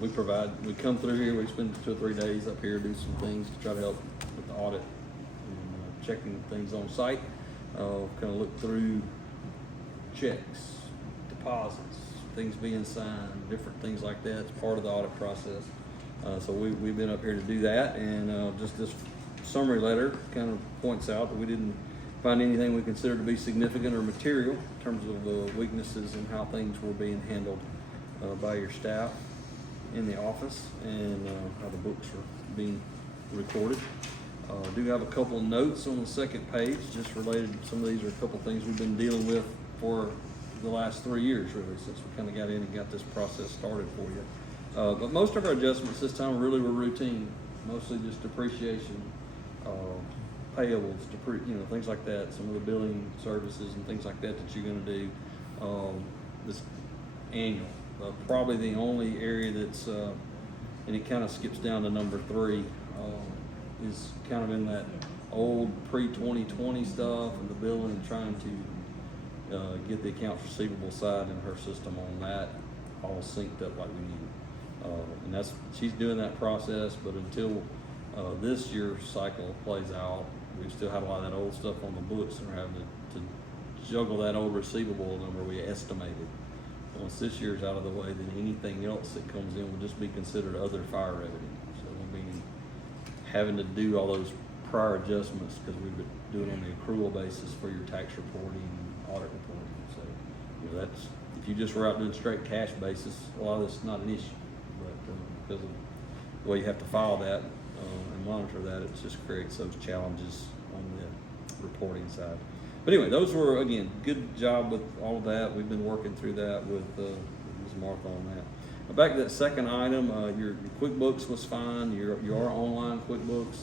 We come through here, we spend 2 or 3 days up here, do some things to try to help with the audit and checking things on site. Kind of look through checks, deposits, things being signed, different things like that. It's part of the audit process. So we've been up here to do that, and just this summary letter kind of points out that we didn't find anything we consider to be significant or material in terms of weaknesses in how things were being handled by your staff in the office, and how the books are being recorded. Do have a couple of notes on the second page, just related. Some of these are a couple of things we've been dealing with for the last 3 years, really, since we kind of got in and got this process started for you. But most of our adjustments this time really were routine, mostly just depreciation, payables, things like that. Some of the billing services and things like that you're going to do this annual. Probably the only area that's, and it kind of skips down to number 3, is kind of in that old pre-2020 stuff and the billing, and trying to get the accounts receivable side in her system on that all synced up like we need. And she's doing that process, but until this year's cycle plays out, we still have a lot of that old stuff on the books, and we're having to juggle that old receivable number we estimated. Once this year's out of the way, then anything else that comes in will just be considered other fire revenue. So we'll be having to do all those prior adjustments because we've been doing it on the accrual basis for your tax reporting and audit reporting. So that's, if you just were out doing straight cash basis, a lot of this is not an issue. But because of the way you have to file that and monitor that, it just creates those challenges on the reporting side. But anyway, those were, again, good job with all of that. We've been working through that with Ms. Martha on that. Back to that second item, your QuickBooks was fine. Your online QuickBooks,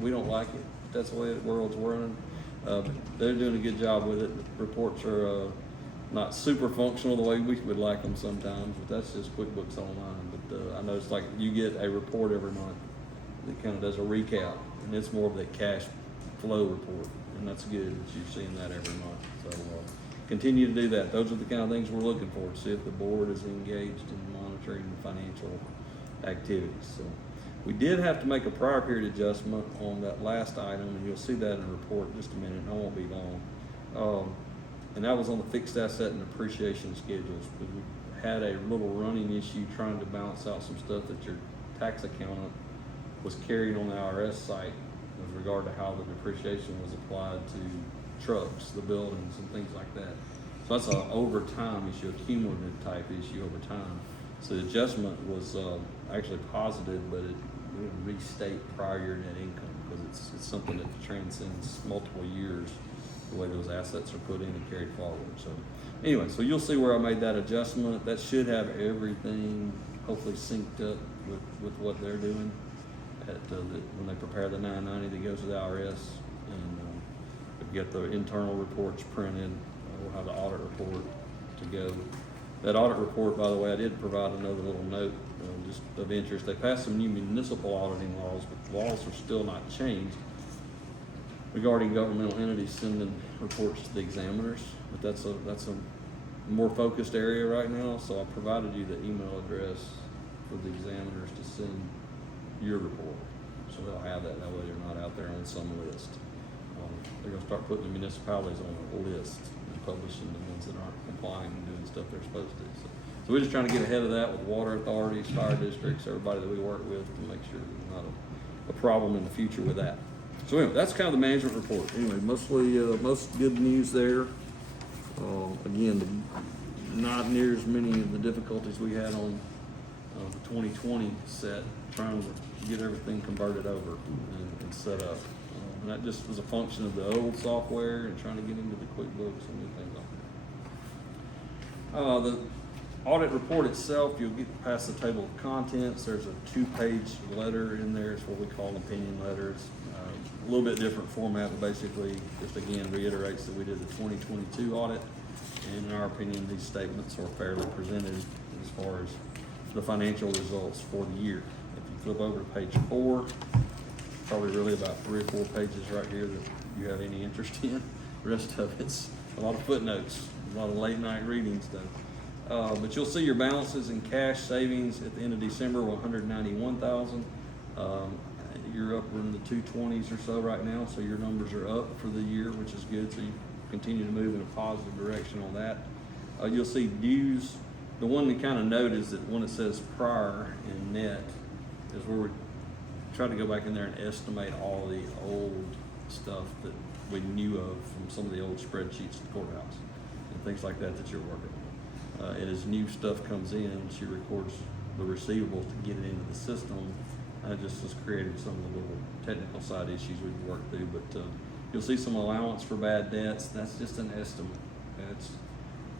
we don't like it. That's the way the world's running. They're doing a good job with it. The reports are not super functional the way we would like them sometimes, but that's just QuickBooks Online. But I know it's like you get a report every month that kind of does a recap, and it's more of that cash flow report. And that's good that you're seeing that every month. So continue to do that. Those are the kind of things we're looking for, to see if the board is engaged in monitoring the financial activities. So we did have to make a prior period adjustment on that last item, and you'll see that in the report in just a minute, and I won't be long. And that was on the fixed asset and depreciation schedules, because we had a little running issue trying to balance out some stuff that your tax accountant was carrying on the IRS site with regard to how the depreciation was applied to trucks, the buildings, and things like that. So that's an over time issue, a cumulative type issue over time. So the adjustment was actually positive, but it would restate prior year net income, because it's something that transcends multiple years, the way those assets are put in and carried forward. So anyway, so you'll see where I made that adjustment. That should have everything hopefully synced up with what they're doing when they prepare the 990 that goes to the IRS, and we'll get the internal reports printed. We'll have the audit report to go. That audit report, by the way, I did provide another little note just of interest. They passed some new municipal auditing laws, but the laws are still not changed regarding governmental entities sending reports to the examiners. But that's a more focused area right now. So I provided you the email address for the examiners to send your report, so they'll have that. That way they're not out there on some list. They're going to start putting the municipalities on a list and publishing the ones that aren't complying and doing stuff they're supposed to. So we're just trying to get ahead of that with water authorities, fire districts, everybody that we work with, to make sure there's not a problem in the future with that. So anyway, that's kind of the management report. Anyway, mostly most good news there. Again, not near as many of the difficulties we had on the 2020 set, trying to get everything converted over and set up. And that just was a function of the old software and trying to get into the QuickBooks and new things like that. The audit report itself, you'll get past the table of contents. There's a 2-page letter in there. It's what we call an opinion letters. A little bit different format, but basically just again reiterates that we did the 2022 audit. And in our opinion, these statements are fairly presented as far as the financial results for the year. If you flip over to page 4, probably really about 3 or 4 pages right here that you have any interest in. The rest of it's a lot of footnotes, a lot of late night reading stuff. But you'll see your balances in cash savings at the end of December were $191,000. You're up in the 220s or so right now, so your numbers are up for the year, which is good. So you continue to move in a positive direction on that. You'll see dues. The one to kind of note is that when it says prior and net is where we try to go back in there and estimate all the old stuff that we knew of from some of the old spreadsheets at the courthouse and things like that you're working on. And as new stuff comes in, she records the receivables to get it into the system. Just has created some of the little technical side issues we've worked through, but you'll see some allowance for bad debts. That's just an estimate.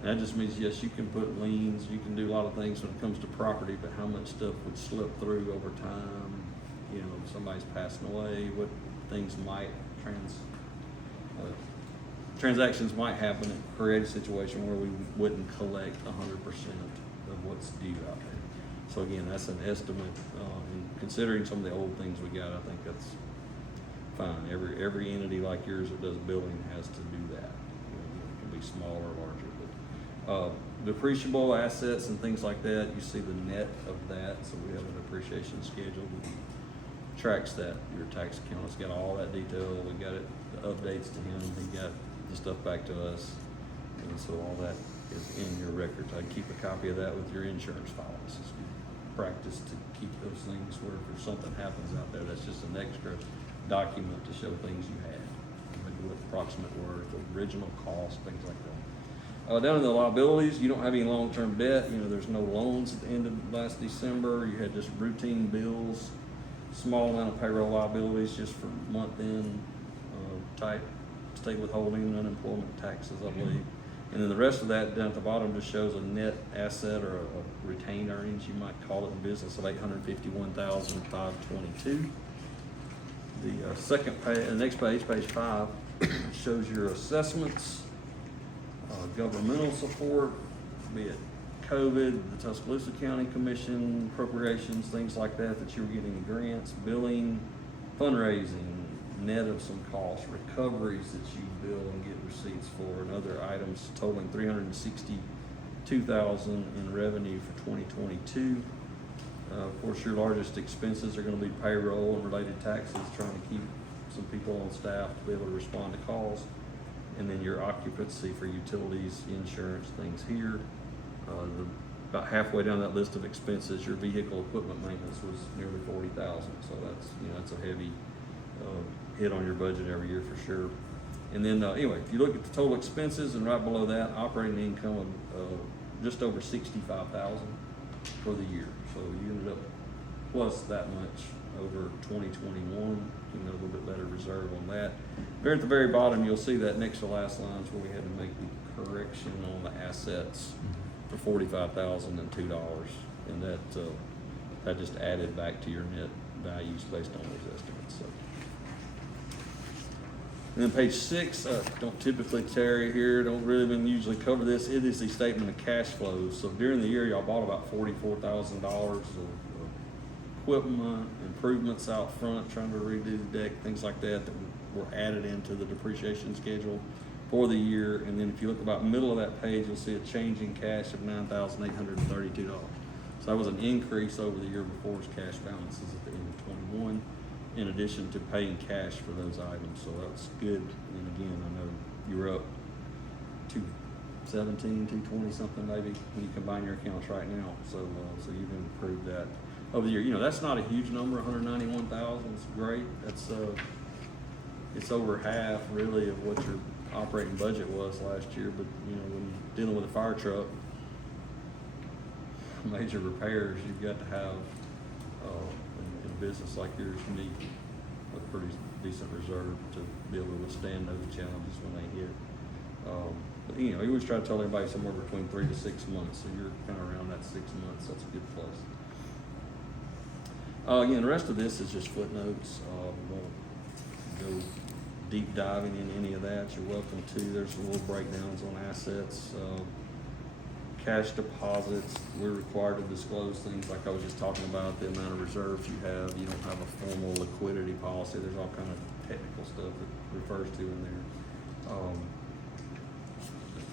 That just means, yes, you can put liens, you can do a lot of things when it comes to property, but how much stuff would slip through over time, you know, somebody's passing away, what things might transactions might happen and create a situation where we wouldn't collect 100% of what's due out there. So again, that's an estimate. And considering some of the old things we got, I think that's fine. Every entity like yours that does building has to do that. You know, it can be smaller or larger. But depreciable assets and things like that, you see the net of that. So we have a depreciation schedule that tracks that. Your tax accountant's got all that detail. We got it, the updates to him. He got the stuff back to us. And so all that is in your records. I'd keep a copy of that with your insurance files. It's good practice to keep those things where if something happens out there, that's just an extra document to show things you had. Maybe what approximate worth, original cost, things like that. Down in the liabilities, you don't have any long-term debt. You know, there's no loans at the end of last December. You had just routine bills, small amount of payroll liabilities just for month-end type state withholding and unemployment taxes, I believe. And then the rest of that down at the bottom just shows a net asset or a retained earnings, you might call it in business, of $851,522. The second page, the next page, page 5, shows your assessments, governmental support, be it COVID, the Tuscaloosa County Commission, appropriations, things like that you were getting grants, billing, fundraising, net of some costs, recoveries that you bill and get receipts for, and other items totaling $362,000 in revenue for 2022. Of course, your largest expenses are going to be payroll and related taxes, trying to keep some people on staff to be able to respond to calls. And then your occupancy for utilities, insurance, things here. About halfway down that list of expenses, your vehicle equipment maintenance was nearly $40,000. So that's a heavy hit on your budget every year for sure. And then anyway, if you look at the total expenses and right below that, operating income of just over $65,000 for the year. So you ended up plus that much over 2021, a little bit better reserve on that. There at the very bottom, you'll see that next to last lines where we had to make the correction on the assets for $45,002, and that just added back to your net values based on those estimates. So. And then page 6, don't typically tarry here, don't really even usually cover this. It is the statement of cash flows. So during the year, y'all bought about $44,000 of equipment, improvements out front, trying to redo the deck, things like that were added into the depreciation schedule for the year. And then if you look about middle of that page, you'll see a change in cash of $9,832. So that was an increase over the year before's cash balances at the end of 21. In addition to paying cash for those items. So that's good. And again, I know you were up 217, 220 something maybe when you combine your accounts right now. So you've improved that over the year. You know, that's not a huge number, 191,000. It's great. That's it's over half really of what your operating budget was last year. But you know, when you're dealing with a fire truck, major repairs, you've got to have in a business like yours, you need a pretty decent reserve to be able to withstand those challenges when they hit. But you know, you always try to tell everybody somewhere between 3 to 6 months, so you're kind of around that 6 months. That's a good place. Again, the rest of this is just footnotes. We won't go deep diving in any of that. You're welcome to. There's some little breakdowns on assets. Cash deposits, we're required to disclose things like I was just talking about, the amount of reserves you have. You don't have a formal liquidity policy. There's all kind of technical stuff that refers to in there.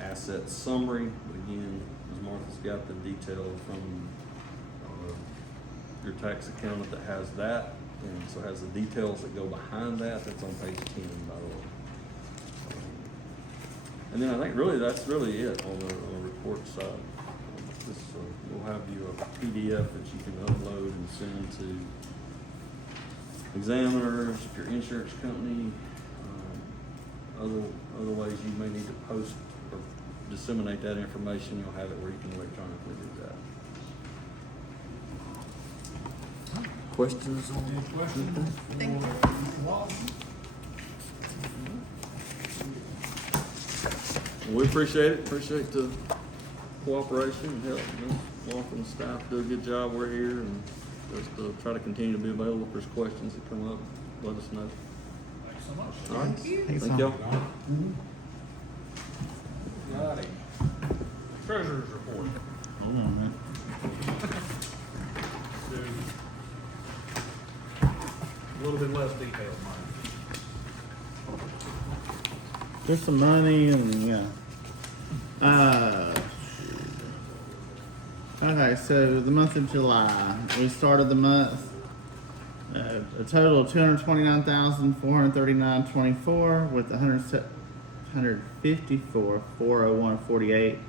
Asset summary, again, as Martha got the detail from your tax accountant that has that, and so has the details that go behind that. That's on page 10, by the way. And then I think really that's really it on the report side. We'll have you a PDF that you can upload and send to examiners, your insurance company, other ways you may need to post or disseminate that information. You'll have it where you can electronically do that. Questions on anything? Thank you. We appreciate it. Appreciate the cooperation and help. Walker and staff do a good job. We're here and just try to continue to be available if there's questions that come up. Let us know. Thanks so much. All right. Thank you. Thank y'all. Righty. Treasurer's report. Hold on, man. A little bit less detailed, Mike. Just some money and yeah. Okay, so the month of July, we started the month a total of $229,439.24 with 154,401.48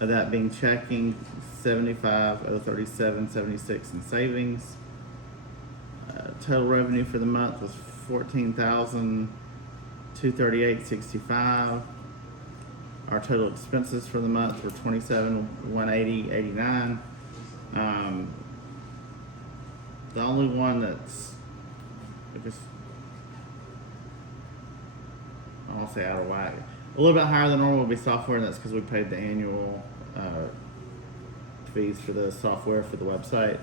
of that being checking, 75,037.76 in savings. Total revenue for the month was $14,238.65. Our total expenses for the month were $27,180.89. The only one that's, I guess, I won't say out of whack, a little bit higher than normal would be software, and that's because we paid the annual fees for the software for the website.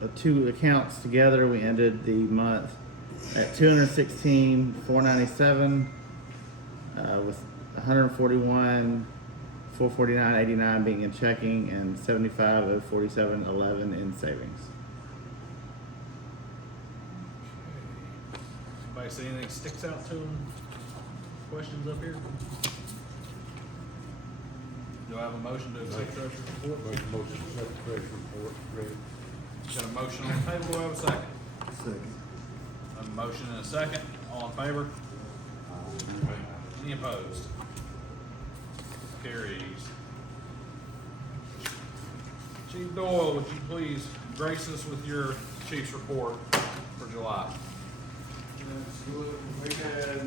The two accounts together, we ended the month at $216,497 with $141,449.89 being in checking and $75,047.11 in savings. Somebody see anything sticks out to them? Questions up here? Do I have a motion to accept treasurer's report? Make a motion to accept the treasurer's report, read. Got a motion on the table, do I have a second? Second. A motion and a second, all in favor? Any opposed? Carries. Chief Doyle, would you please grace us with your chief's report for July? We had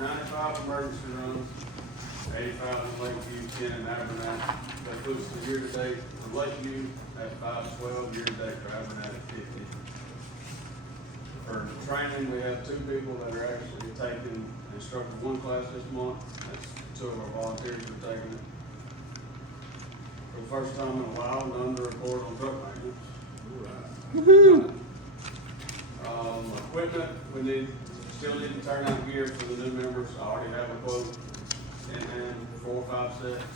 95 emergency runs, 85 in Lakeview, 10 in Abernathy. That puts the year-to-date for Lakeview at 512, year-to-date for Abernathy at 50. For training, we have 2 people that are actually taking instructor 1 class this month. That's 2 of our volunteers who are taking it. For the first time in a while, none to report on truck maintenance. Equipment, still need to turn out gear for the new members. I already have a quote in hand for 4 or 5 sets.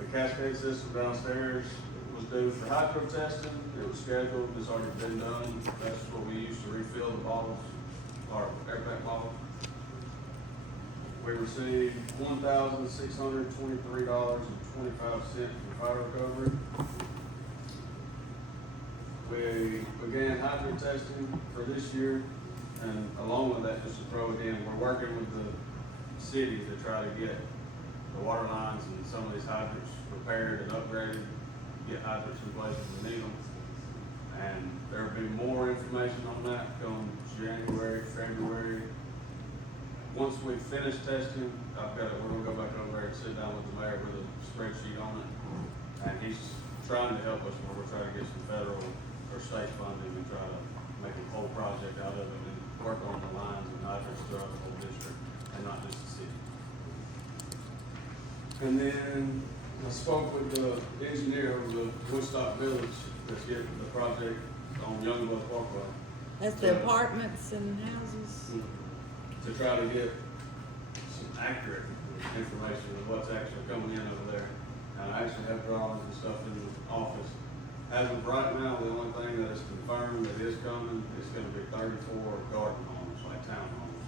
The cascade system downstairs was due for hydro testing. It was scheduled, it's already been done. That's what we use to refill the bottles, our airpack bottles. We received $1,623.25 for fire recovery. We began hydro testing for this year, and along with that, just to throw it in, we're working with the city to try to get the water lines and some of these hydrants repaired and upgraded, get hydrants in place when we need them. And there'll be more information on that come January, February. Once we finish testing, we're gonna go back over there and sit down with the mayor with a spreadsheet on it. And he's trying to help us where we're trying to get some federal or state funding and try to make a whole project out of it and work on the lines and hydrants throughout the whole district and not just the city. And then I spoke with the engineer of the Woodstock Village that's getting the project on Youngblood Parkway. That's the apartments and houses. To try to get some accurate information of what's actually coming in over there. And I actually have drawings and stuff in the office. As of right now, the only thing that is confirmed that is coming is gonna be 34 garden homes, like townhomes.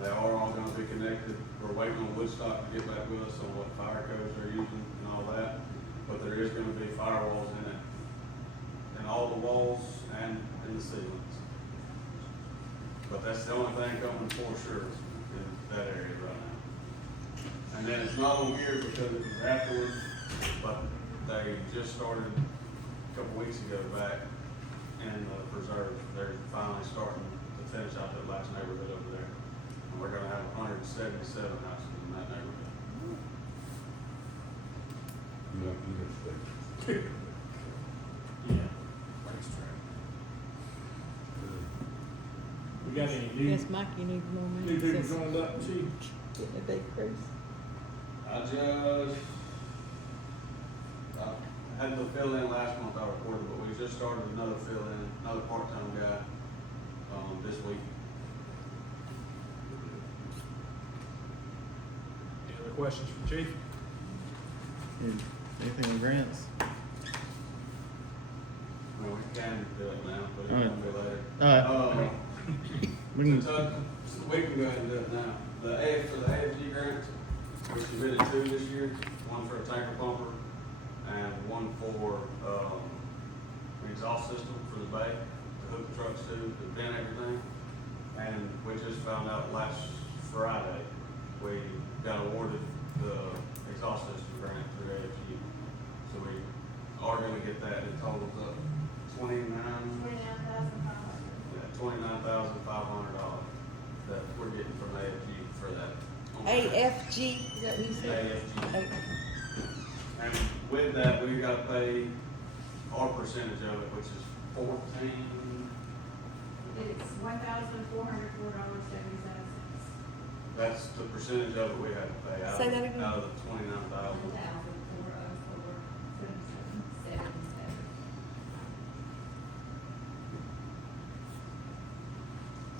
They are all gonna be connected. We're waiting on Woodstock to get back with us on what fire codes they're using and all that. But there is gonna be firewalls in it, in all the walls and in the ceilings. But that's the only thing coming for sure in that area right now. And then it's not on here because it was afterwards, but they just started a couple weeks ago back in the preserve. They're finally starting to finish out that last neighborhood over there. And we're gonna have 177 houses in that neighborhood. Yeah. We got any Yes, Mike, you need more money. new people Says- joined up, chief? Getting a decrease. I had to fill in last month, I reported, but we just started another fill-in, another part-time guy, this week. Any other questions for chief? Anything in grants? Well, we can do it now, but it Alright. can be later. Alright. We can, We can go ahead and do it now. For the AFG grants, we submitted 2 this year, one for a tanker pumper and one for, an exhaust system for the bay, to hook the trucks to, to vent everything. And we just found out last Friday, we got awarded the exhaust system grant through AFG. So we are gonna get that, it totals up $29,500 that we're getting from AFG for that. AFG, is that what you said? AFG. And with that, we gotta pay our percentage of it, which is 14, It's $1,404.77. that's the percentage of it we have to pay out, Say that again. out of the 29,000. $1,404.77.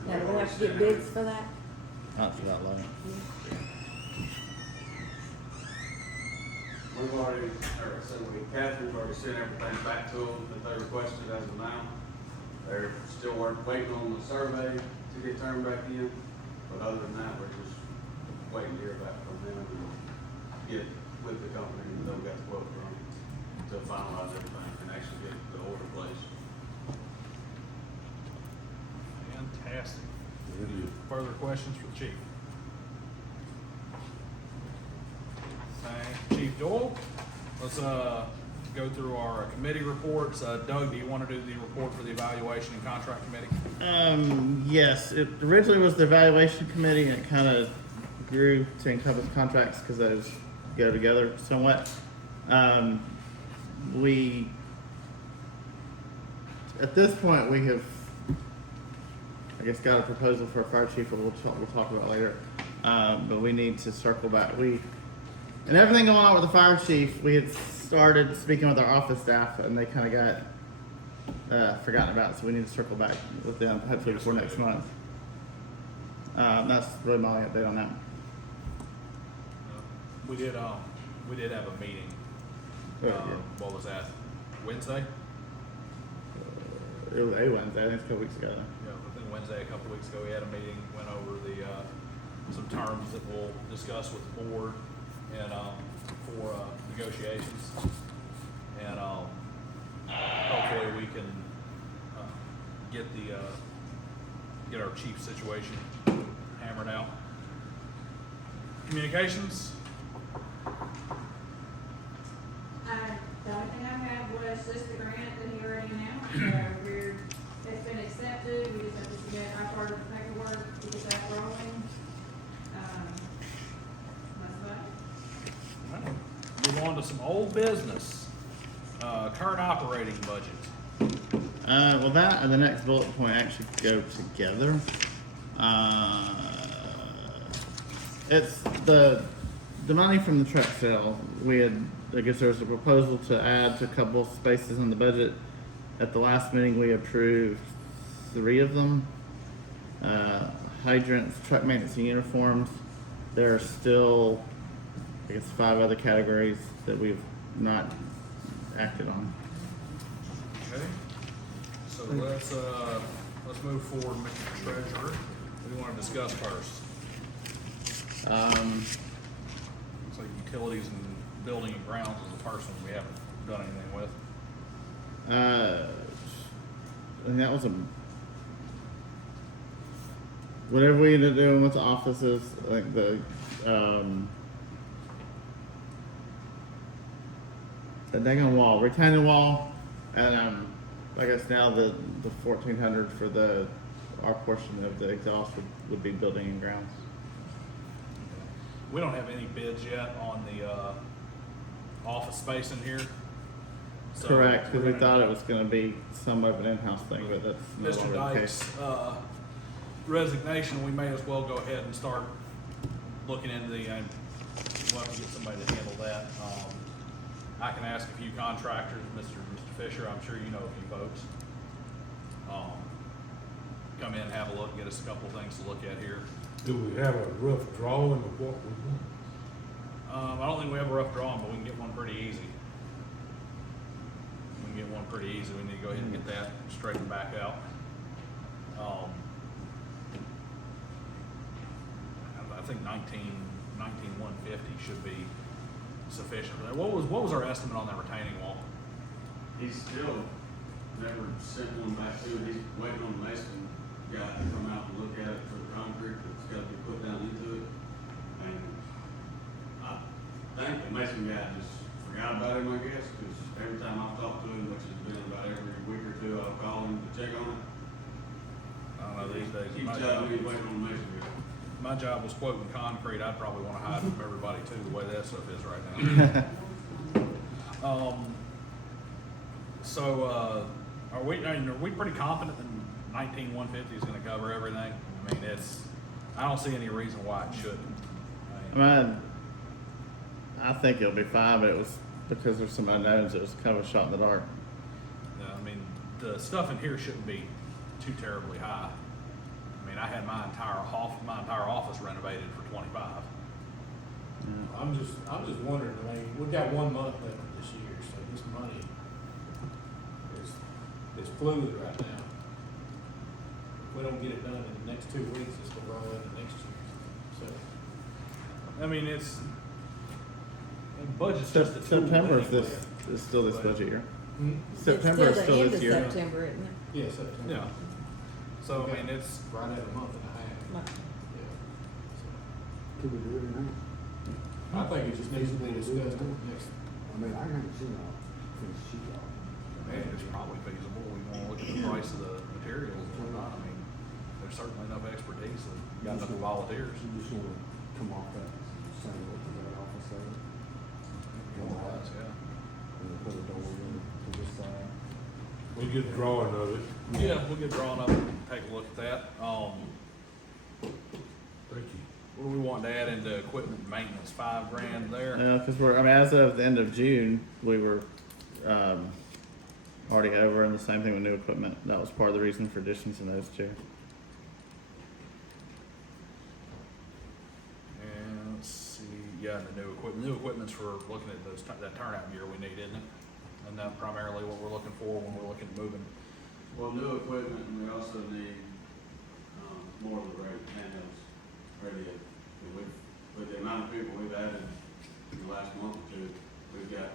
Now, do we have to get bids for that? not for that low. We've already, Catherine's already sent everything back to them that they requested as of now. They're still waiting on the survey to get turned back in, but other than that, we're just waiting to hear back from them and get with the company that we got the quote from to finalize everything and actually get the order placed. Fantastic. Further questions for the chief? Thank Chief Doyle. Let's go through our committee reports. Doug, do you want to do the report for the evaluation and contract committee? Yes, it originally was the evaluation committee and it kind of grew to encompass contracts because those go together somewhat. We, at this point, we have, I guess, got a proposal for a fire chief that we'll talk about later. But we need to circle back. And everything going on with the fire chief, we had started speaking with our office staff and they kind of got forgotten about it, so we need to circle back with them hopefully before next month. That's really my update on that. We did have a meeting. Oh, yeah. What was that? Wednesday? It was a Wednesday, I think it's a couple weeks ago. Yeah, within Wednesday, a couple weeks ago, we had a meeting, went over the, some terms that we'll discuss with the board and, for, negotiations. And, hopefully we can, get our chief situation hammered out. Communications? The only thing I had was just the grant that he already announced. It's been accepted, we just have to submit our part of the paperwork to get that rolling. That's about it. Move on to some old business. Current operating budget. Well, that and the next bullet point actually go together. It's the money from the truck sale. I guess there was a proposal to add to a couple of spaces in the budget. At the last meeting, we approved 3 of them. Hydrants, truck maintenance, and uniforms. There are still, I guess, 5 other categories that we've not acted on. Okay. So let's move forward, Mr. Treasurer. What do you want to discuss first? So utilities and building and grounds is the first one we haven't done anything with. And that was whatever we ended up doing with the offices, like the dang wall, retaining wall, and I guess now the 1,400 for our portion of the exhaust would be building and grounds. We don't have any bids yet on the office space in here. So Correct, because we're we gonna- thought it was going to be somewhat of an in-house thing, but that's no Mr. longer the case. Dyke's resignation, we may as well go ahead and start looking into we'll have to get somebody to handle that. I can ask a few contractors, Mr. Fisher, I'm sure you know a few folks. Come in, have a look, get us a couple things to look at here. Do we have a rough drawing of what we want? I don't think we have a rough drawing, but we can get one pretty easy. We can get one pretty easy. We need to go ahead and get that straightened back out. I think 19,150 should be sufficient for that. What was our estimate on that retaining wall? He's still never sent one back to it. He's waiting on the mason guy to come out and look at it for the concrete that's gotta be put down into it. And I think the mason guy just forgot about him, I guess, because every time I've talked to him, which has been about every week or two, I'll call him to check on it. I don't know, these days, Keeps telling me he's waiting on the mason guy. my job was quoting concrete. I'd probably want to hide from everybody too, the way that stuff is right now. Are we pretty confident that 19,150 is gonna cover everything? I mean, I don't see any reason why it shouldn't. I mean, I think it'll be fine, but it was because there's some unknowns. It was kind of a shot in the dark. I mean, the stuff in here shouldn't be too terribly high. I mean, I had my entire office renovated for 25. I'm just wondering, I mean, we've got 1 month left of this year, so this money is fluid right now. If we don't get it done in the next 2 weeks, it's gonna roll into next year. So, I mean, budget's just a tool September anyway. is still this budget year. It's September is the still end this of year. September, isn't it? yeah, September. Yeah. So, I mean, it's, Right at a month and a half. Like, Yeah. Could we do it now? So, I think it just needs to be discussed at the next. I mean, I haven't seen a finished sheet off. man, it's probably feasible. We want to look at the price of the materials and whatnot. I mean, there's certainly enough expertise and got enough volunteers. You just wanna come off that same look of that office there, Yeah. and then put a door in to this side. We get a drawing of it. Yeah, we'll get drawn up and take a look at that. Thank you. What do we want to add into equipment and maintenance? $5,000 there? No, because as of the end of June, we were already over, and the same thing with new equipment. That was part of the reason for additions in those two. And let's see, yeah, the new equipment. New equipment's for looking at that turnout gear we need, isn't it? And that's primarily what we're looking for when we're looking at moving. Well, new equipment, and we also need, more of the handhelds ready. With the amount of people we've added in the last month or two, we've got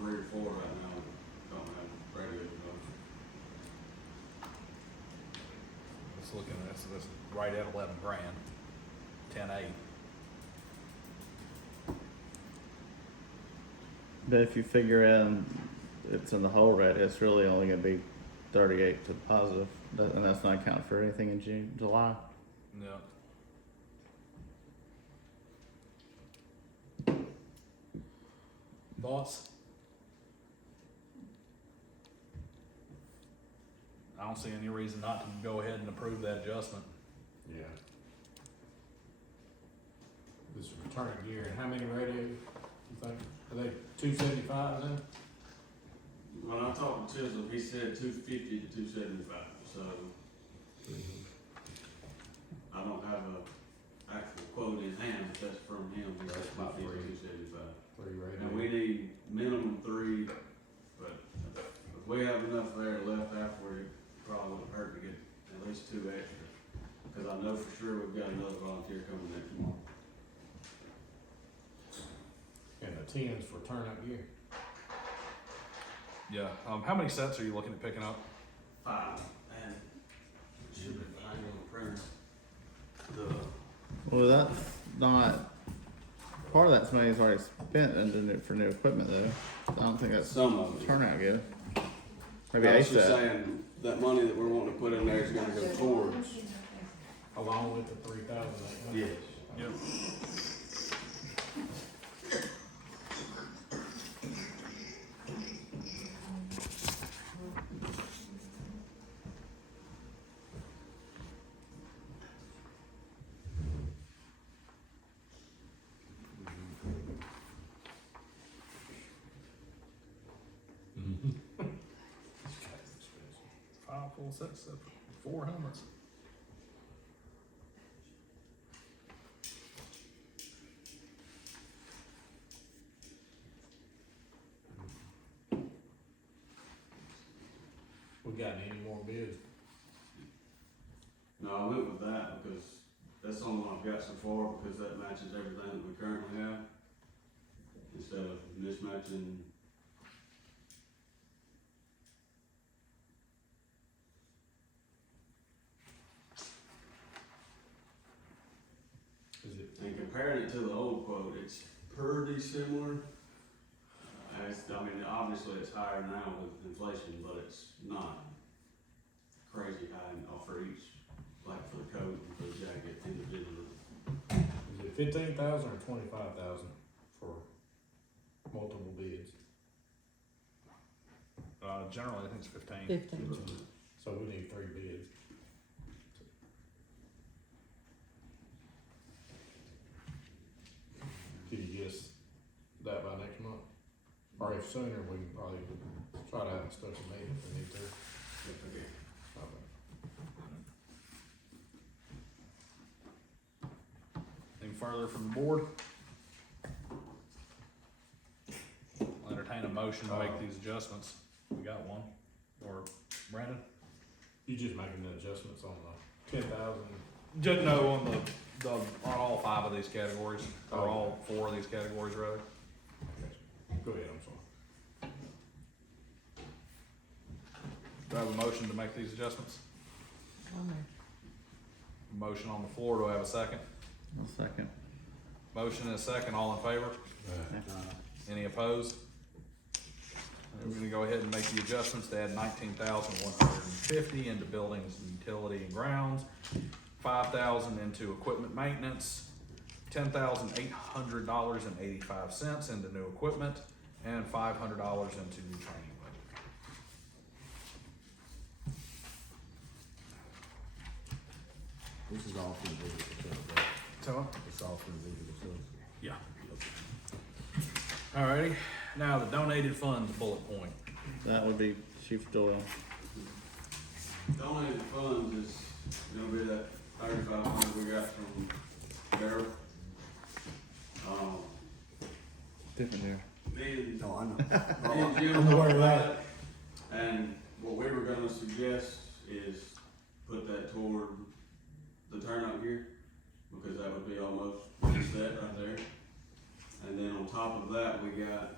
3 or 4 right now that don't have radios. Let's look at this right at $11,000, 10.8. But if you figure in it's in the whole red, it's really only going to be 38 to the positive, and that's not counting for anything in July. Yeah. Thoughts? I don't see any reason not to go ahead and approve that adjustment. Yeah. This return gear, and how many radios, you think? Are they 275 then? When I talked to Chisholm, he said 250 to 275, so I don't have a actual quote in hand, but that's from him, he said About 250 to 275. 3 radios. And we need minimum 3, but if we have enough there left after, it probably wouldn't hurt to get at least 2 extra. Cause I know for sure we've got another volunteer coming next month. tens for turnout gear. Yeah, how many sets are you looking at picking up? 5, and it should be behind on the printer. Well, that's not, part of that money's already spent for new equipment though. I don't think that's Some of it. turnout gear. Maybe I a was just set. saying, that money that we're wanting to put in there is gonna go towards. Along with the 3,800. Yep. Five full sets of 4 helmets. We got any more bids? No, I went with that because that's the only one I've got so far, because that matches everything that we currently have. Instead of mismatching. Is it, And comparing it to the old quote, it's pretty similar. I mean, obviously it's higher now with inflation, but it's not crazy high for each, like for the coat and for the jacket individually. is it 15,000 or 25,000 for multiple bids? Generally, I think it's 15. 15. So we need 3 bids. Could you guess that by next month? Or if sooner, we can probably try to have a special meeting if we need to. Okay. Anything further from the board? I'll entertain a motion to make these adjustments. We got one. Or Brandon? You just making the adjustments on the 10,000? Just no on on all 5 of these categories, or all 4 of these categories rather. Go ahead, I'm sorry. Do I have a motion to make these adjustments? Motion on the floor, do I have a second? One second. Motion and a second, all in favor? Any opposed? We're gonna go ahead and make the adjustments to add 19,150 into buildings and utility and grounds, 5,000 into equipment maintenance, $10,800.85 into new equipment, and $500 into new training budget. This is all for the visual stuff, right? So, It's all for the visual stuff. yeah. Alrighty, now the donated funds bullet point. That would be Chief Doyle. Donated funds is gonna be that 3,500 we got from Darryl. Different here. Me and No, I know. Me and Jim I'm talked aware of about that. it, and what we were gonna suggest is put that toward the turnout gear, because that would be almost set right there. And then on top of that, we got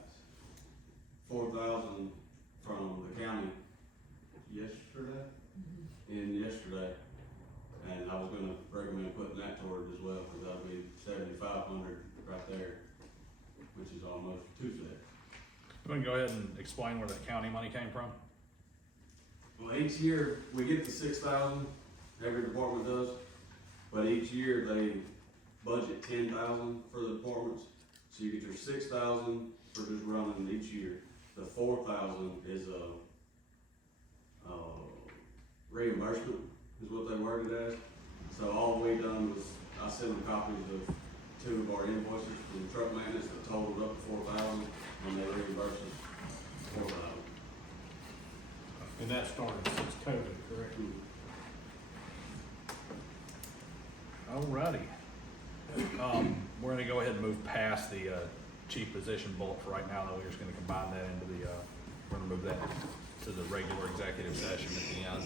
4,000 from the county yesterday, and I was gonna recommend putting that toward as well, because that'll be 7,500 right there, which is almost 2 sets. You wanna go ahead and explain where the county money came from? Well, each year, we get the 6,000, every department does, but each year they budget 10,000 for the departments. So you get your 6,000 for just running each year. The 4,000 is a reimbursement, is what they worded as. So all we done was, I sent them copies of 2 of our invoices from truck maintenance that totaled up to 4,000, and they reimbursed us 4,000. And that started since COVID, correct? Alrighty. We're gonna go ahead and move past the chief position bullet for right now, though we're just gonna combine that into the, we're gonna move that to the regular executive session at the end,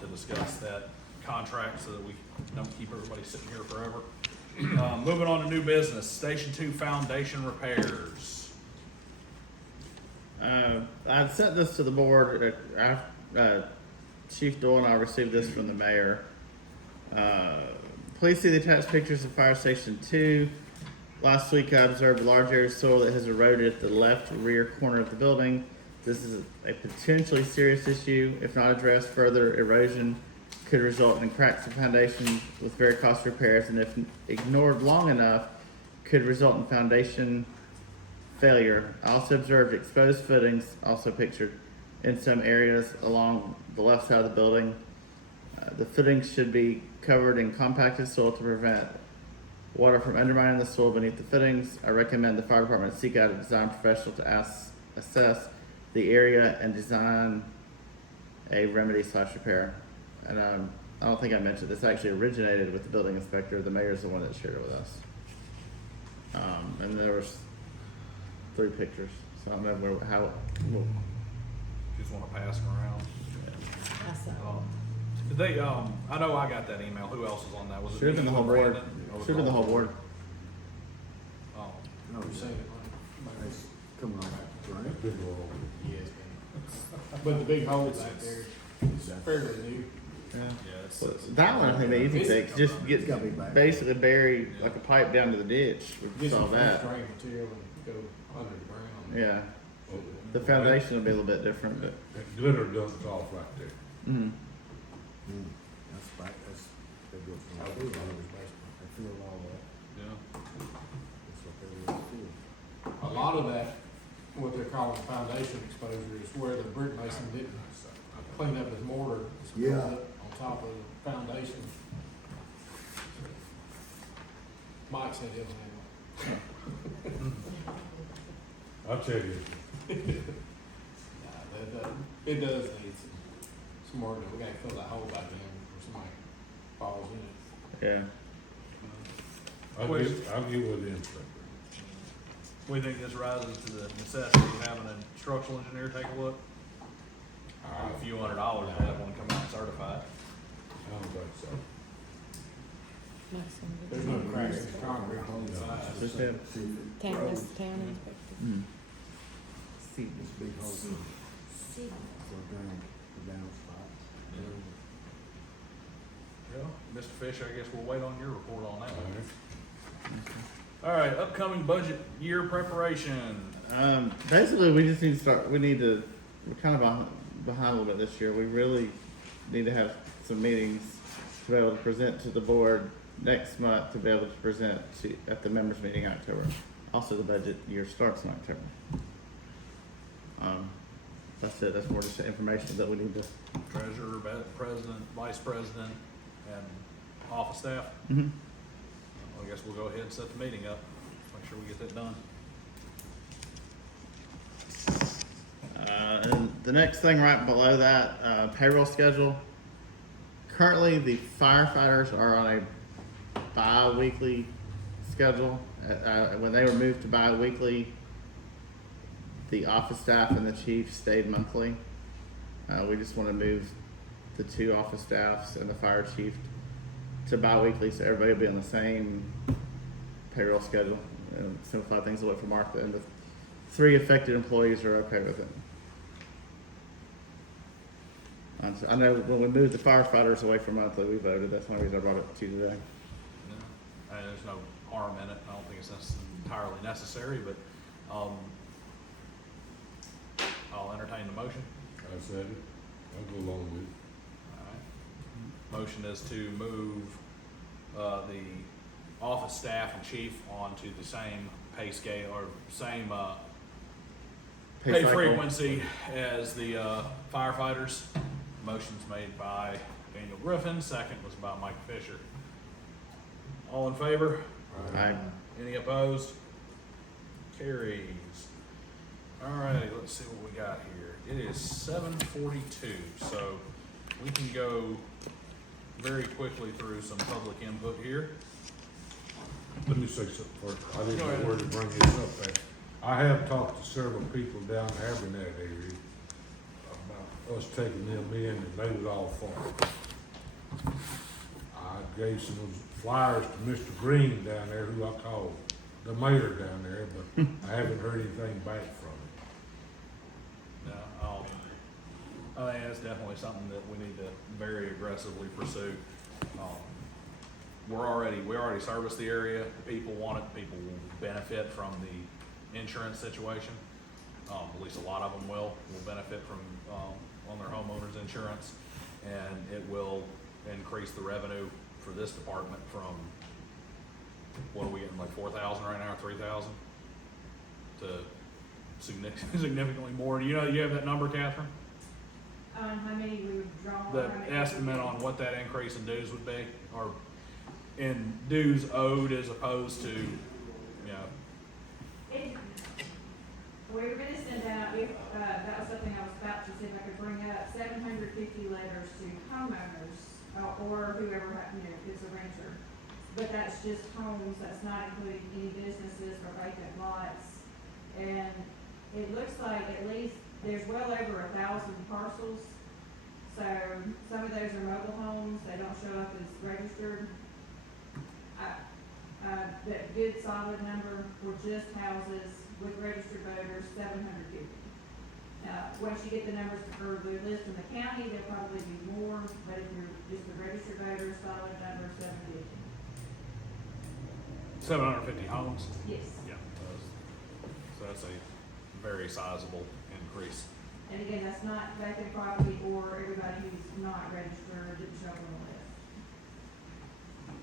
to discuss that contract so that we don't keep everybody sitting here forever. Moving on to new business, Station 2 foundation repairs. I sent this to the board. Chief Doyle and I received this from the mayor. Please see the attached pictures of Fire Station 2. Last week I observed a large area of soil that has eroded at the left rear corner of the building. This is a potentially serious issue. If not addressed, further erosion could result in cracks in foundation with very costly repairs, and if ignored long enough, could result in foundation failure. I also observed exposed footings, also pictured, in some areas along the left side of the building. The footings should be covered in compacted soil to prevent water from undermining the soil beneath the footings. I recommend the fire department seek out a design professional to assess the area and design a remedy/repair. And I don't think I mentioned this actually originated with the building inspector. The mayor's the one that shared it with us. And there was 3 pictures, so I don't know how. Just wanna pass them around. I saw. Did they, I know I got that email. Who else was on that? Was it? Should have been the you whole and board. Brandon? Or was Should have been the whole board. Oh, No, You're saying it like, it's coming on, right? Big roll. yeah, it's been, but the big hole back there is fairly new. Yeah. yeah, it's. Well, that one I think they easy fix. Just get Gotta be back. basically bury like a pipe down to the ditch. We Get can some solve that. drain material and go under the ground. Yeah. The foundation will be a little bit different, but. That glitter dumps off right there. Mhm. That's right, they go from the field, they feel all that, Yeah. that's what they really feel. A lot of that, what they're calling foundation exposure, is where the brick mason didn't clean up his mortar. It's put Yeah. up on top of the foundation. Mike said he'll handle it. I'll tell you, Nah, it does need some work. We gotta fill that hole back in before somebody falls in it. Yeah. I'll get with the inspector. We think this rises to the necessity of having a structural engineer take a look. A few $100 to have one come out and certify it. I don't think so. There's no cracks in the concrete on the side. Just have. Town, that's the town inspector. Mhm. This big hole for the downspout. Yeah. Mr. Fish, I guess we'll wait on your report on that All one. right. All right, upcoming budget year preparation. Basically, we just need to start. We're kind of behind a little bit this year. We really need to have some meetings to be able to present to the board next month, to be able to present at the members meeting in October. Also, the budget year starts in October. That's it. That's more just information that we need to. Treasurer, president, vice president, and office staff. Mhm. I guess we'll go ahead and set the meeting up. Make sure we get that done. And the next thing right below that, payroll schedule. Currently, the firefighters are on a bi-weekly schedule. When they were moved to bi-weekly, the office staff and the chief stayed monthly. We just want to move the 2 office staffs and the fire chief to bi-weekly, so everybody will be on the same payroll schedule, and simplify things away for Martha, and the 3 affected employees are okay with it. So I know when we moved the firefighters away from monthly, we voted. That's one reason I brought it to you today. Yeah. And there's no harm in it. I don't think it's entirely necessary, but, I'll entertain the motion. I said it. I'll go along with it. Alright. Motion is to move, the office staff and chief onto the same pay scale, or same, pay cycle. frequency as the, firefighters. Motion's made by Daniel Griffin, second was by Mike Fisher. All in favor? Aye. Any opposed? Carries. Alright, let's see what we got here. It is 7:42, so we can go very quickly through some public input here. Let me say something first. I didn't Go know ahead. where to bring this up at. I have talked to several people down in Abernathy area about us taking them in, and they was all for it. I gave some flyers to Mr. Green down there, who I called the mayor down there, but I haven't heard anything back from him. No, I think that's definitely something that we need to very aggressively pursue. We already service the area, people want it, people will benefit from the insurance situation. At least a lot of them will benefit from, on their homeowner's insurance. And it will increase the revenue for this department from, what are we getting, like 4,000 right now, 3,000? To significantly more. Do you have that number, Catherine? How many we would draw? The estimate on what that increase in dues would be, or in dues owed as opposed to, We were gonna send out, if, that was something I was about to see if I could bring up, 750 letters to homeowners, or whoever, is a renter. But that's just homes, that's not including any businesses or vacant lots. And it looks like at least, there's well over 1,000 parcels. So some of those are mobile homes, they don't show up as registered. That good solid number for just houses with registered voters, 750. Once you get the numbers for the list in the county, there'll probably be more, but if you're just the registered voters, solid number, 750. 750 homes. Yes. Yeah. So that's a very sizable increase. And again, that's not vacant property or everybody who's not registered, didn't show up on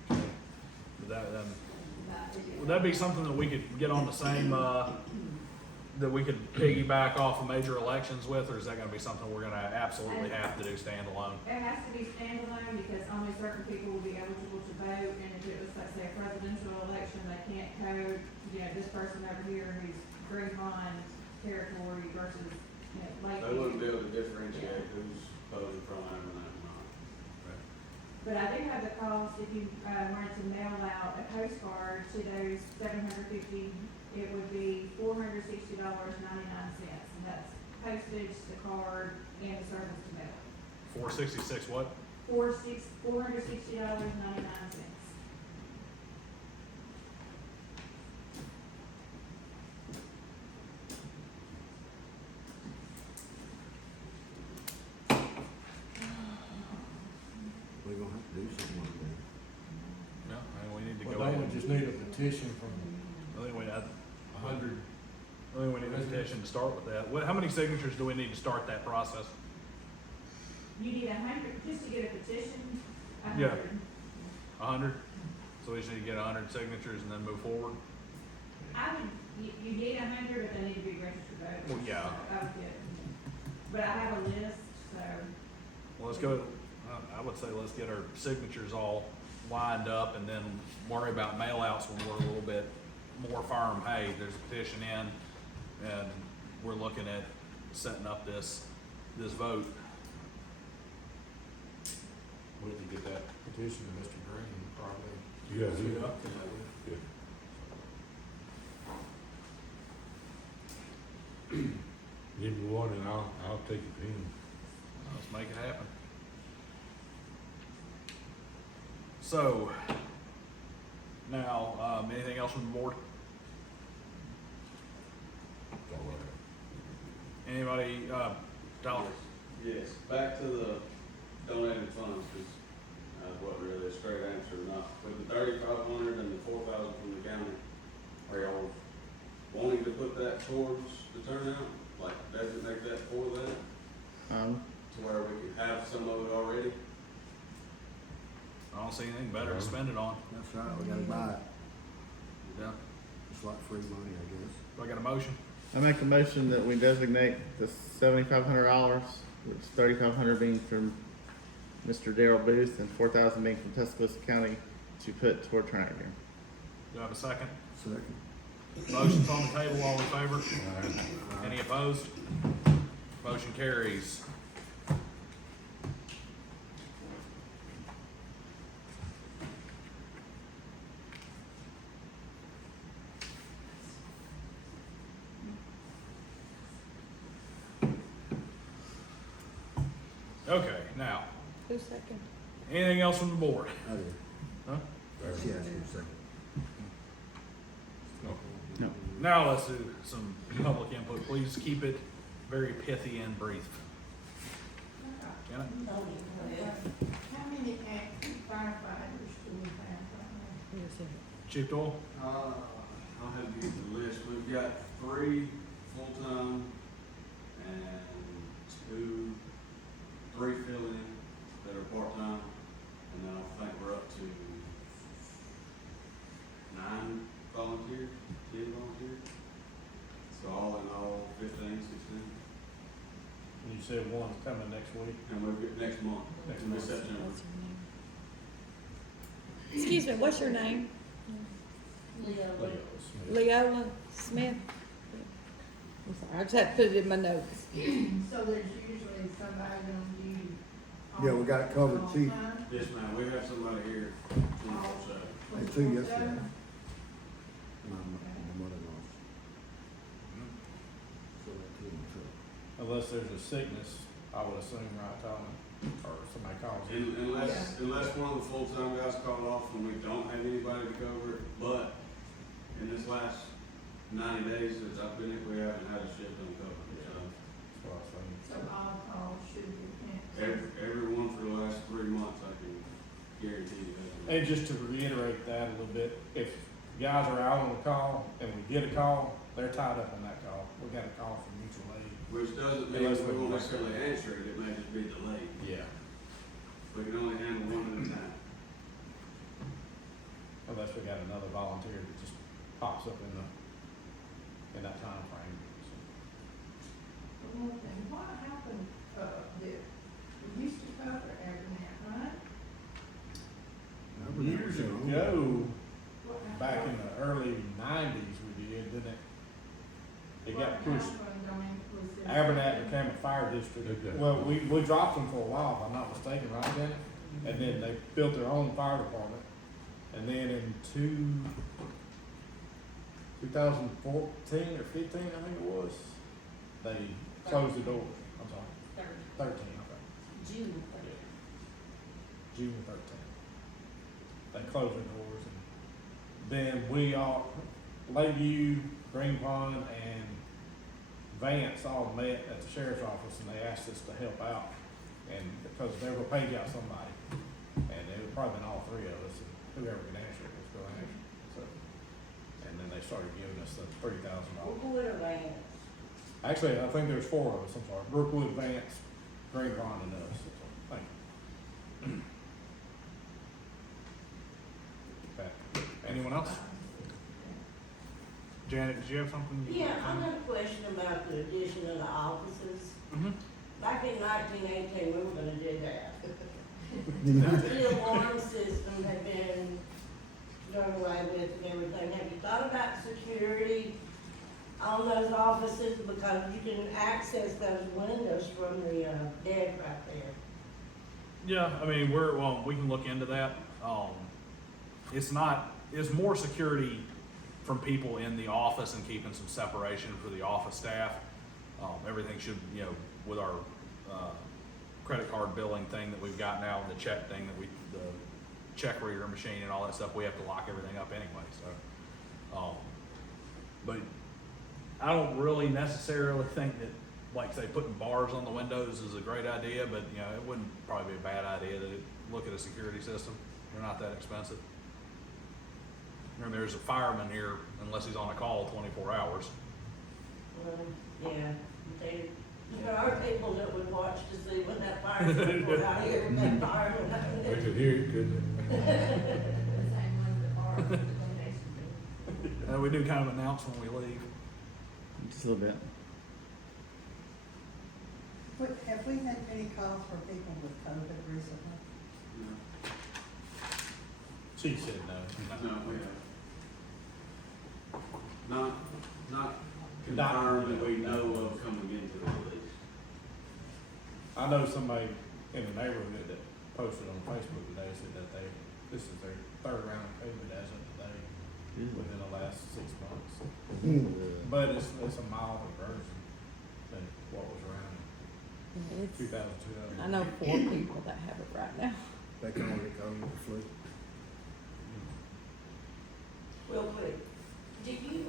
the list. Would that be something that we could get on the same, that we could piggyback off of major elections with, or is that gonna be something we're gonna absolutely have to do standalone? It has to be standalone because only certain people will be eligible to vote, and if it was, like, say, a presidential election, they can't code, this person over here who's Green Pond territory versus, Lake. They wouldn't be able to differentiate who's voting from them and that not. But I do have the cost, if you, wanted to mail out a postcard to those 750, it would be $460.99, and that's postage, the card, and the service to mail. 466 what? $460.99. We're gonna have to do something like that. No, we need to Well, go they ahead. would just need a petition from I think we need 100. a petition to start with that. How many signatures do we need to start that process? You need 100, just to get a petition, 100. Yeah. 100? So we just need to get 100 signatures and then move forward? I would, you need 100, but they need to be registered voters. Well, yeah. So I would get, but I have a list, so. Well, let's go, I would say let's get our signatures all lined up and then worry about mail outs when we're a little bit more firm. Hey, there's a petition in and we're looking at setting up this vote. We can get that petition to Mr. Green, probably. Yeah, See yeah. up. Yeah. Give me one and I'll take it to him. Let's make it happen. So, now, anything else from the board? It's all right. Anybody, Tyler? Yes, back to the donated funds, because what really a straight answer or not. With the 3,500 and the 4,000 from the county, are y'all wanting to put that towards the turnout? Like designate that for that, to where we can have some of it already? I don't see anything better to spend it on. That's right, we gotta buy it. Yeah. It's like free money, I guess. Do I got a motion? I make a motion that we designate the $7,500, which $3,500 being from Mr. Darrell Booth and $4,000 being from Tuscaloosa County to put toward turnout gear. Do I have a second? Second. Motion's on the table, all in favor? All right. Any opposed? Motion carries. Okay, now, Who's second? anything else from the board? I did. Huh? She asked me to say. No. Now let's do some public input. Please keep it very pithy and brief. Janet? How many active firefighters do we have right now? Here's it. Chief Doyle? I'll have to get the list. We've got 3 full-time and 3 fill-in that are part-time. And then I think we're up to 9 volunteers, 10 volunteers. So all in all, 15, 16. You said one's coming next week. And we'll get next month, Next in month. September. What's her name? Excuse me, what's your name? Leo Smith. Leola Smith? I'm sorry, I just had to put it in my notes. So there's usually somebody on duty. Yeah, we got it covered, all Chief. time? Yes, ma'am, we have somebody here All 24/7. Hey, two 24/7? yesterday. My mother-in-law's. So that two in the truck. Unless there's a sickness, I would assume, right, Tommy? Or somebody calls you. Unless one of the full-time guys called off and we don't have anybody to cover it, but in this last 90 days since I've been here, we haven't had a shift uncovered, so. That's what I was thinking. So all calls should be canceled. Everyone for the last 3 months, I can guarantee you that. And just to reiterate that a little bit, if guys are out on the call and we get a call, they're tied up on that call. We got a call from mutual aid. Which doesn't mean Unless we we- won't necessarily answer it, it may just be delayed. Yeah. We can only handle one at a time. Unless we got another volunteer that just pops up in that time frame. So, But one thing, what happened, we used to cover Abernathy, right? years ago, What happened? back in the early nineties we did, didn't it? It What got pushed. happened, I mean, was it? Abernathy became a fire district. Okay. Well, we dropped them for a while, if I'm not mistaken, right, Janet? And then they built their own fire department. And then in 2014 or 15, I think it was, they closed the doors. I'm sorry, 13, okay. June. June 13th. They closed their doors, and then we all, Lakeview, Green Pond, and Vance all met at the sheriff's office, and they asked us to help out, and because they were gonna pay out somebody, and it would probably been all 3 of us, and whoever could answer it was gonna answer, so. And then they started giving us the $3,000. Brookwood or Vance? Actually, I think there's 4 of us, I'm sorry, Brookwood, Vance, Green Pond, and us, so, thank you. Okay. Anyone else? Janet, did you have something? Yeah, I got a question about the addition of the offices. Mm-hmm. Back in 1918, we were gonna do that. The alarm system had been done away with and everything. Have you thought about security on those offices? Because you can access those windows from the deck right there. Yeah, I mean, we can look into that. It's more security from people in the office and keeping some separation for the office staff. Everything should, with our, credit card billing thing that we've got now and the check thing the check reader machine and all that stuff, we have to lock everything up anyway, so. But I don't really necessarily think that, like, say, putting bars on the windows is a great idea, but, it wouldn't probably be a bad idea to look at a security system. They're not that expensive. Remember, there's a fireman here unless he's on a call 24 hours. Yeah, there are people that would watch to see when that fire's out here, when that fire went out. They could hear you, couldn't they? The same ones that are for the donation. We do kind of announce when we leave. Just a little bit. Have we had any calls for people with COVID recently? She said no. No, we have. Not confirmed that we know of coming into the release. I know somebody in the neighborhood that posted on Facebook today, said that this is their 3rd round of COVID as of today, within the last 6 months. But it's a milder version than what was around in It's, 2002. I know 4 people that have it right now. They can only call you the flu. real quick. Do you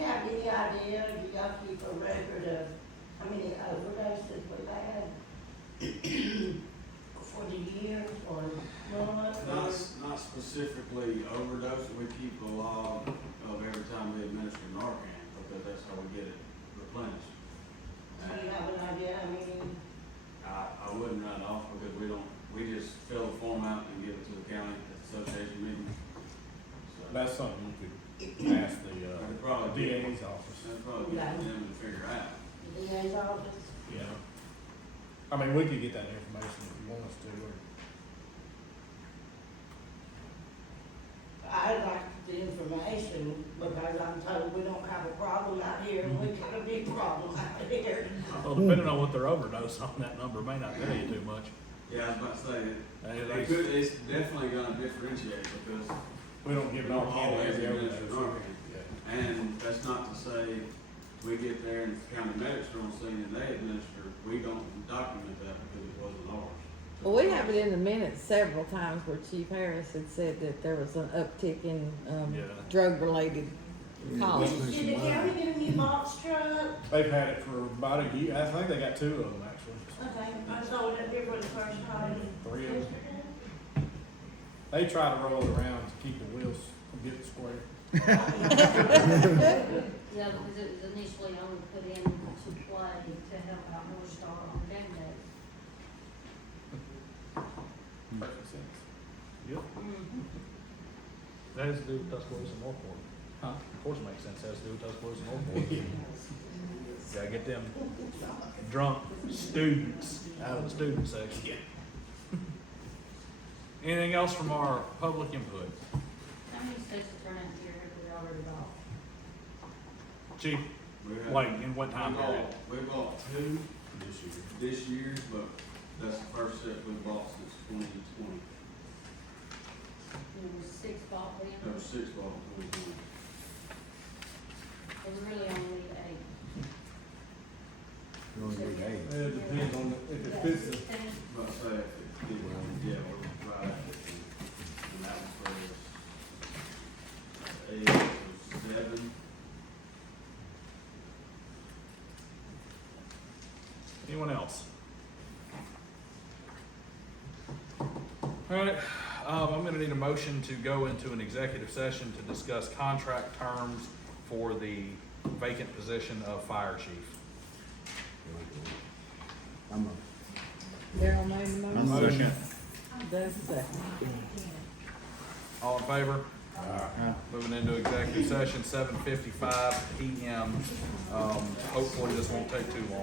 have any idea, do y'all keep a record of how many overdoses we've had for the year or month? Not specifically overdose, we keep a log of every time we administer Narcan, because that's how we get it replenished. Do you have an idea how many? I wouldn't write it off because we just fill the form out and give it to the county at the association meeting. So That's something you could ask I could the probably get, DA's office. that's probably get them to figure out. The DA's office? Yeah. I mean, we could get that information if you want us to, or I'd like the information because I'm told we don't have a problem out here and we got a big problem out here. Well, depending on what their overdose on, that number may not tell you too much. Yeah, I was about to say, Hey, it's definitely gonna differentiate because we don't give we don't Narcan always every administer overdose. Narcan. And that's not to say we get there and the county medics are on scene and they administer, we don't document that because it wasn't ours. Well, we have it in the minutes several times where Chief Harris had said that there was an uptick in, Yeah. drug-related calls. Did the county get a new box truck? They've had it for about a year. I think they got two of them actually. Okay, I saw it up here for the first time. Three of them. They try to roll it around to keep the wheels from getting square. Yeah, because it was initially only put in to play to help out North Star on game day. Perfect sense. Yep. That has to do with Tuscaloosa and Northport. Huh? Of course it makes sense, it has to do with Tuscaloosa and Northport. Gotta get them drunk students out of the student section. Anything else from our public input? How many states of turn out here have we already bought? Chief, We have- like, in what time period? We bought two this year, but that's the first set we bought since 2020. There was 6 bought then, There were 6 bought in 2020. or we really only need 8? You only need 8. It depends on if it fits the 16? But say if it did, yeah, we're right at 15. And that was for 8, so 7. Anyone else? All right, I'm gonna need a motion to go into an executive session to discuss contract terms for the vacant position of fire chief. I'm a Darryl made the motion. Motion. Doug second. All in favor? Moving into executive session, 7:55 PM. Hopefully this won't take too long.